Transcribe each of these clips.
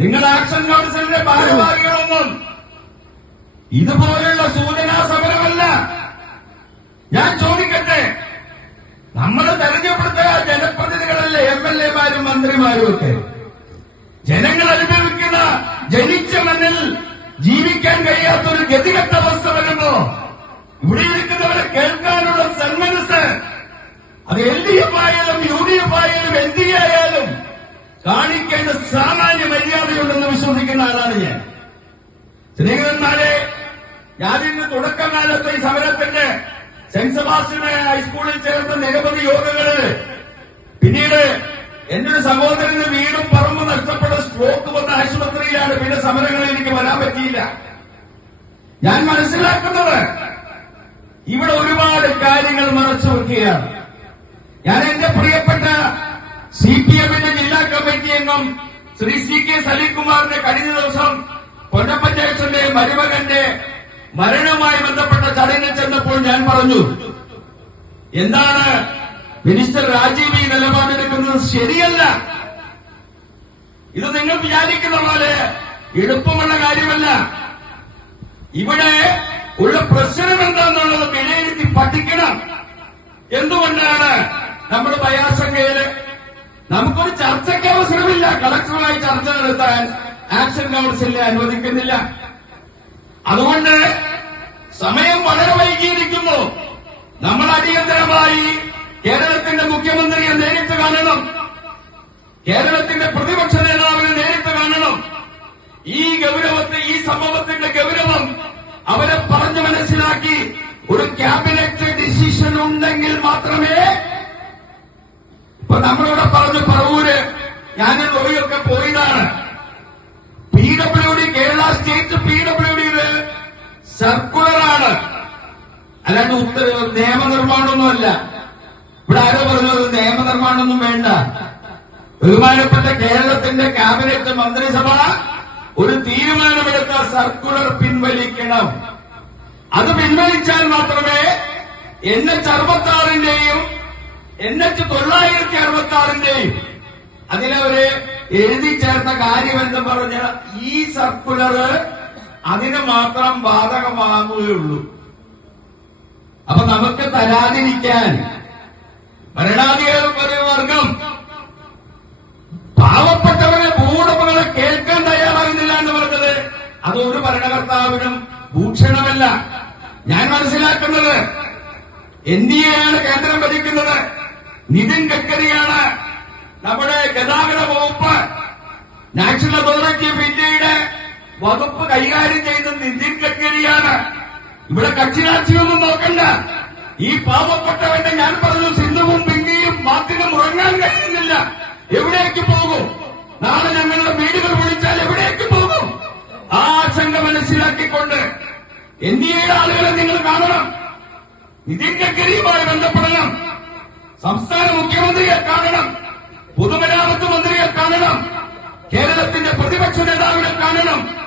നിങ്ങൾ ആക്ഷൻ കൗൺസിലിന്റെ ഭാരവാഹികളൊന്നും ഇതുപോലെയുള്ള സൂചനാ സമരമല്ല. ഞാൻ ചോദിക്കട്ടെ നമ്മൾ തെരഞ്ഞെടുത്ത ജനപ്രതിനിധികളല്ലേ എം എൽ എമാരും മന്ത്രിമാരും ഒക്കെ? ജനങ്ങൾ അനുഭവിക്കുന്ന ജനിച്ച മണ്ണിൽ ജീവിക്കാൻ കഴിയാത്തൊരു ഗതികെട്ട അവസ്ഥ വരുന്നു ഇവിടെ ഞാനിന്ന് തുടക്കകാലത്തെ ഈ സമരത്തിന്റെ സെന്റ് സെബാസ്റ്റ്യൻ ഹൈസ്കൂളിൽ ചേർന്ന നിരവധി യോഗങ്ങൾ. പിന്നീട് എന്റെ ഒരു സഹോദരന് വീടും പറമ്പും നഷ്ടപ്പെട്ട സ്ട്രോക്ക് വന്ന ആശുപത്രിയിലാണ് പിന്നെ സമരങ്ങളിൽ എനിക്ക് വരാൻ പറ്റിയില്ല. ഞാൻ മനസ്സിലാക്കുന്നത് ഇവിടെ ഒരുപാട് കാര്യങ്ങൾ മറച്ചു വെക്കുകയാണ്. ഞാൻ എന്റെ പ്രിയപ്പെട്ട സി പി എമ്മിന്റെ ജില്ലാ കമ്മിറ്റി അംഗം ശ്രീ സി കെ സലീംകുമാറിന്റെ കഴിഞ്ഞ ദിവസം പൊന്നപ്പഞ്ചായത്തിന്റെ മരുമകന്റെ മരണവുമായി ബന്ധപ്പെട്ട ചടങ്ങിൽ ചെന്നപ്പോൾ ഞാൻ പറഞ്ഞു എന്താണ് മിനിസ്റ്റർ രാജീവ് ഈ നിലപാടെടുക്കുന്നത് ശരിയല്ല? ഇത് നിങ്ങൾ വിചാരിക്കുന്ന പോലെ എളുപ്പമുള്ള കാര്യമല്ല. ഇവിടെ ഉള്ള പ്രശ്നം എന്താണെന്നുള്ളത് വിലയിരുത്തി പഠിക്കണം. എന്തുകൊണ്ടാണ് നമ്മുടെ ഭയാശങ്കയിൽ നമുക്കൊരു ചർച്ചയ്ക്ക് അവസരമില്ല? കളക്ടറുമായി ചർച്ച നടത്താൻ ആക്ഷൻ കൗൺസിലിനെ അനുവദിക്കുന്നില്ല. അതുകൊണ്ട് സമയം വളരെ വൈകിയിരിക്കുന്നു. നമ്മൾ അടിയന്തരമായി കേരളത്തിന്റെ മുഖ്യമന്ത്രിയെ നേരിട്ട് കാണണം. കേരളത്തിന്റെ പ്രതിപക്ഷ നേതാവിനെ നേരിട്ട് കാണണം. ഈ ഗൗരവത്തെ ഈ സംഭവത്തിന്റെ ഗൗരവം അവരെ പറഞ്ഞു മനസ്സിലാക്കി ഒരു ക്യാബിനറ്റ് ഡിസിഷൻ ഉണ്ടെങ്കിൽ മാത്രമേ ഇപ്പൊ നമ്മളിവിടെ പറഞ്ഞു പറവൂര് ഞാൻ തൊഴിലൊക്കെ പോയതാണ്. P W D Kerala state P W സർക്കുലറാണ്. അല്ലാണ്ട് ഉത്തരവ് നിയമനിർമ്മാണമൊന്നുമല്ല. ഇവിടെ ആരോ പറഞ്ഞത് നിയമനിർമ്മാണമൊന്നും വേണ്ട. ബഹുമാനപ്പെട്ട കേരളത്തിന്റെ ക്യാബിനറ്റ് മന്ത്രിസഭ ഒരു തീരുമാനമെടുത്ത സർക്കുലർ പിൻവലിക്കണം. അത് പിൻവലിച്ചാൽ മാത്രമേ എൻ എച്ച് അറുപത്തി ആറിന്റെയും എൻ എച്ച് തൊള്ളായിരത്തി അറുപത്തി ആറിന്റെയും അതിലവര് എഴുതി ചേർത്ത കാര്യമെന്ന് പറഞ്ഞ ഈ സർക്കുലർ അതിന് മാത്രം ബാധകമാകുകയുള്ളൂ അപ്പൊ നമുക്ക് തരാതിരിക്കാൻ ഭരണാധികാരം ഒരു വർഗം പാവപ്പെട്ടവരെ ഭൂവുടമകളെ കേൾക്കാൻ തയ്യാറാകുന്നില്ല എന്ന് പറഞ്ഞത് അത് ഒരു ഭരണകർത്താവിനും ഭൂക്ഷണമല്ല. ഞാൻ മനസ്സിലാക്കുന്നത് എൻ ഡി എ ആണ് കേന്ദ്രം ഭരിക്കുന്നത്. നിതിൻ ഗഡ്കരിയാണ് നമ്മുടെ ഗതാഗത വകുപ്പ് നാഷണൽ അതോറിറ്റി ഓഫ് ഇന്ത്യയുടെ വകുപ്പ് കൈകാര്യം ചെയ്യുന്നത് നിതിൻ ഗഡ്കരിയാണ്. ഇവിടെ കക്ഷിരാഷ്ട്രീയമൊന്നും നോക്കണ്ട. ഈ പാവപ്പെട്ടവന്റെ ഞാൻ പറഞ്ഞു സിന്ധുവും പിങ്കിയും മാത്തിനും ഉറങ്ങാൻ കഴിയുന്നില്ല. എവിടേക്ക് പോകും? നാളെ ഞങ്ങളുടെ വീടുകൾ വിളിച്ചാൽ എവിടേക്ക് പോകും? ആ ആശങ്ക മനസ്സിലാക്കിക്കൊണ്ട് എൻ ഡി എയുടെ ആളുകളെ നിങ്ങൾ കാണണം. നിതിൻ ഗഡ്കരിയുമായി ബന്ധപ്പെടണം. സംസ്ഥാന മുഖ്യമന്ത്രിയെ കാണണം. പൊതുമരാമത്ത് മന്ത്രിയെ കാണണം. കേരളത്തിന്റെ പ്രതിപക്ഷ നേതാവിനെ കാണണം.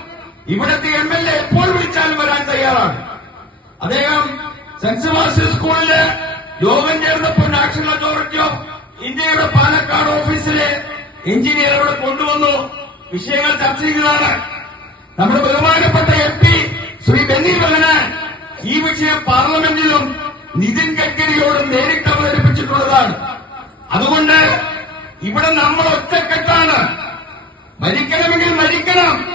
ഇവിടത്തെ എം എൽ എ എപ്പോൾ വിളിച്ചാലും വരാൻ തയ്യാറാണ്. അദ്ദേഹം സെന്റ് സെബാസ്റ്റ്യൻ സ്കൂളിൽ യോഗം ചേർന്നപ്പോൾ നാഷണൽ അതോറിറ്റി ഓഫ് ഇന്ത്യയുടെ പാലക്കാട് ഓഫീസിലെ എഞ്ചിനീയർ ഇവിടെ കൊണ്ടുവന്നു. വിഷയങ്ങൾ ചർച്ച ചെയ്തതാണ്. നമ്മുടെ ബഹുമാനപ്പെട്ട എം പി ശ്രീ ബെന്നി ബഹനാൻ ഈ വിഷയം പാർലമെന്റിലും നിതിൻ ഗഡ്കരിയോട് നേരിട്ട് അവതരിപ്പിച്ചിട്ടുള്ളതാണ്. അതുകൊണ്ട് ഇവിടെ നമ്മൾ ഒറ്റക്കെട്ടാണ്. മരിക്കണമെങ്കിൽ മരിക്കണം.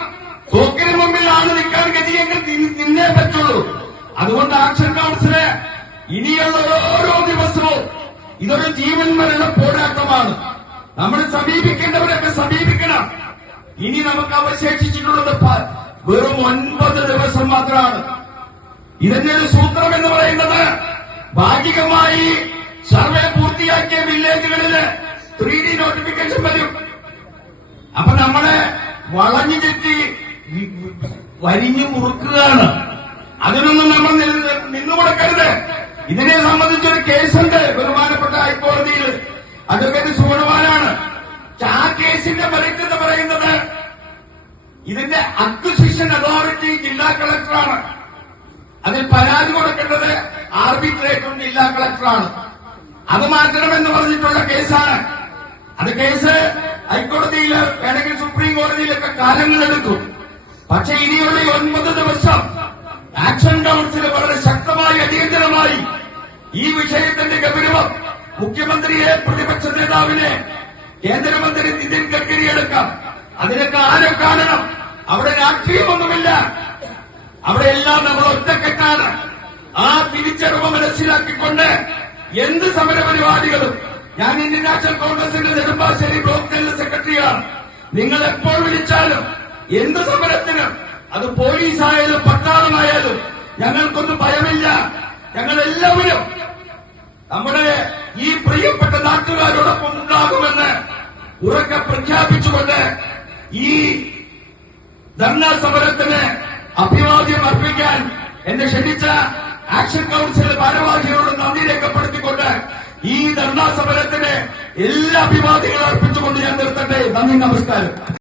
തോക്കിന് മുമ്പിലാണ് നിൽക്കാൻ ഗതിയെങ്കിൽ നി- നിന്നേ പറ്റുള്ളൂ. അതുകൊണ്ട് ആക്ഷൻ കൗൺസിൽ ഇനിയുള്ള ഓരോ ദിവസവും ഇതൊരു ജീവൻ മരണ പോരാട്ടമാണ്. നമ്മൾ സമീപിക്കേണ്ടവരൊക്കെ സമീപിക്കണം. ഇനി നമുക്ക് അവശേഷിച്ചിട്ടുള്ളത് വെറും ഒൻപത് ദിവസം മാത്രമാണ്. ഇതിന്റെ ഒരു സൂത്രം എന്ന് പറയുന്നത്. ഭാഗികമായി സർവേ പൂർത്തിയാക്കിയ വില്ലേജുകളിൽ ത്രീ ഡി നോട്ടിഫിക്കേഷൻ വരും. അപ്പൊ നമ്മളെ വളഞ്ഞു ചുറ്റി വരിഞ്ഞു മുറുക്കുകയാണ്. അതിനൊന്നും നമ്മൾ നിന്ന് നിന്നുകൊടുക്കരുത് ഇതിനെ സംബന്ധിച്ചൊരു കേസുണ്ട് ബഹുമാനപ്പെട്ട ഹൈക്കോടതിയിൽ. അഡ്വക്കേറ്റ് സുഗണവാനാണ് ആ കേസിന്റെ മെറിറ്റ് പറയുന്നത് ഇതിന്റെ അക്വിസിഷൻ അതോറിറ്റി ജില്ലാ കളക്ടറാണ്. അതിൽ പരാതി കൊടുക്കേണ്ടത് ആർബിട്രേറ്റും ജില്ലാ കളക്ടറാണ്. അത് മാറ്റണമെന്ന് പറഞ്ഞിട്ടുള്ള കേസാണ്. അത് കേസ് ഹൈക്കോടതിയിൽ വേണമെങ്കിൽ സുപ്രീം കോടതിയിലൊക്കെ കാലങ്ങളെടുക്കും പക്ഷെ ഇനിയുള്ള ഒൻപത് ദിവസം ആക്ഷൻ കൗൺസിൽ വളരെ ശക്തമായി അടിയന്തരമായി ഈ വിഷയത്തിന്റെ ഗൗരവം മുഖ്യമന്ത്രിയെ പ്രതിപക്ഷ നേതാവിനെ കേന്ദ്രമന്ത്രി നിതിൻ ഗഡ്കരി എടുക്കാം. അതിനൊക്കെ ആരും കാരണം. അവിടെ രാഷ്ട്രീയമൊന്നുമില്ല. അവിടെ എല്ലാം നമ്മൾ ഒറ്റക്കെട്ടാണ്. ആ തിരിച്ചറിവ് മനസ്സിലാക്കിക്കൊണ്ട് എന്ത് സമരപരിപാടികളും ഞാൻ ഇന്ത്യൻ നാഷണൽ കോൺഗ്രസിന്റെ നെടുമ്പാശ്ശേരി ബ്ലോക്ക് ജനറൽ സെക്രട്ടറിയാണ്. നിങ്ങൾ എപ്പോൾ വിളിച്ചാലും എന്ത് സമരത്തിനും അത് പോലീസായാലും പട്ടാളമായാലും ഞങ്ങൾക്കൊന്നും ഭയമില്ല. ഞങ്ങളെല്ലാവരും നമ്മുടെ ഈ പ്രിയപ്പെട്ട നാട്ടുകാരോടൊപ്പം ഉണ്ടാകുമെന്ന് ഉറക്കെ പ്രഖ്യാപിച്ചുകൊണ്ട് ഈ ധർണാ സമരത്തിന് അഭിവാദ്യം അർപ്പിക്കാൻ എന്നെ ക്ഷണിച്ച ആക്ഷൻ കൗൺസിൽ ഭാരവാഹികളോട് നന്ദി രേഖപ്പെടുത്തിക്കൊണ്ട് ഈ ധർണാ സമരത്തിന് എല്ലാ അഭിവാദ്യങ്ങളും അർപ്പിച്ചുകൊണ്ട് ഞാൻ നിർത്തട്ടെ. നന്ദി നമസ്കാരം.